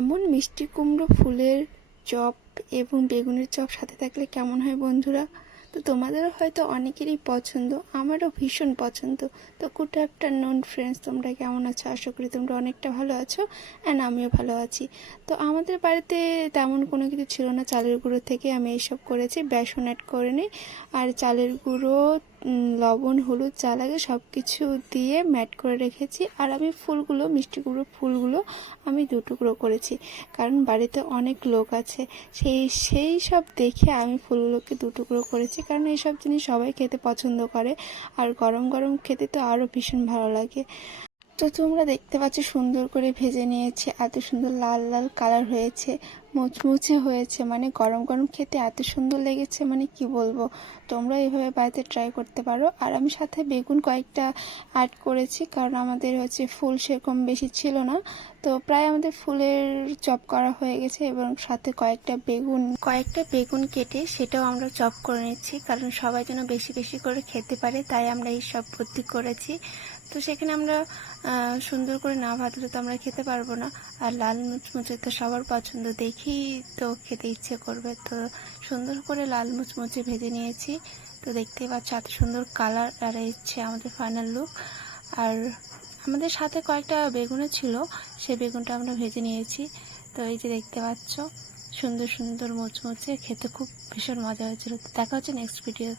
এমন মিষ্টি কুমড়ো ফুলের চপ এবং বেগুনের চপ সাথে থাকলে কেমন হয় বন্ধুরা? তো তোমাদেরও হয়তো অনেকেরই পছন্দ, আমারও ভীষণ পছন্দ। তো গুড আফটারনুন ফ্রেন্ডস তোমরা কেমন আছো? আশা করি তোমরা অনেকটা ভালো আছো অ্যান্ড আমিও ভালো আছি। তো আমাদের বাড়িতে তেমন কোনো কিছু ছিল না, চালের গুঁড়ো থেকে আমি এইসব করেছি, বেসন অ্যাড করে নিই আর চালের গুঁড়ো লবণ, হলুদ, যা লাগে সব কিছু দিয়ে ম্যাট করে রেখেছি। আর আমি ফুলগুলো, মিষ্টি কুমড়ো ফুলগুলো আমি দু টুকরো করেছি। কারণ বাড়িতে অনেক লোক আছে। সেই সেই সব দেখে আমি ফুলগুলোকে দু টুকরো করেছি। কারণ এইসব জিনিস সবাই খেতে পছন্দ করে। আর গরম গরম খেতে তো আরও ভীষণ ভালো লাগে। তো তোমরা দেখতে পাচ্ছ সুন্দর করে ভেজে নিয়েছে। এত সুন্দর লাল লাল কালার হয়েছে। মুচমুচে হয়েছে। মানে গরম গরম খেতে এত সুন্দর লেগেছে মানে কি বলব? তোমরা এইভাবে বাড়িতে ট্রাই করতে পারো। আর আমি সাথে বেগুন কয়েকটা অ্যাড করেছি, কারণ আমাদের হচ্ছে ফুল সেরকম বেশি ছিল না। তো প্রায় আমাদের ফুলের চপ করা হয়ে গেছে এবং সাথে কয়েকটা বেগুন কয়েকটা বেগুন কেটে সেটাও আমরা চপ করে নিচ্ছি, কারণ সবাই যেন বেশি বেশি করে খেতে পারে, তাই আমরা এই সব বুদ্ধি করেছি। তো সেখানে আমরা সুন্দর করে না ভাজলে তো আমরা খেতে পারব না। আর লাল মুচমুচে তো সবার পছন্দ দেখেই তো খেতে ইচ্ছে করবে। তো সুন্দর করে লাল মুচমুচে ভেজে নিয়েছি। তো দেখতেই পাচ্ছ এত সুন্দর কালার আর ইচ্ছে আমাদের ফাইনাল লুক আর আমাদের সাথে কয়েকটা বেগুনও ছিল, সেই বেগুনটা আমরা ভেজে নিয়েছি। তো এই যে দেখতে পাচ্ছ, সুন্দর সুন্দর মুচমুচে খেতে খুব ভীষণ মজা হয়েছিল। তো দেখা হচ্ছে নেক্সট ভিডিও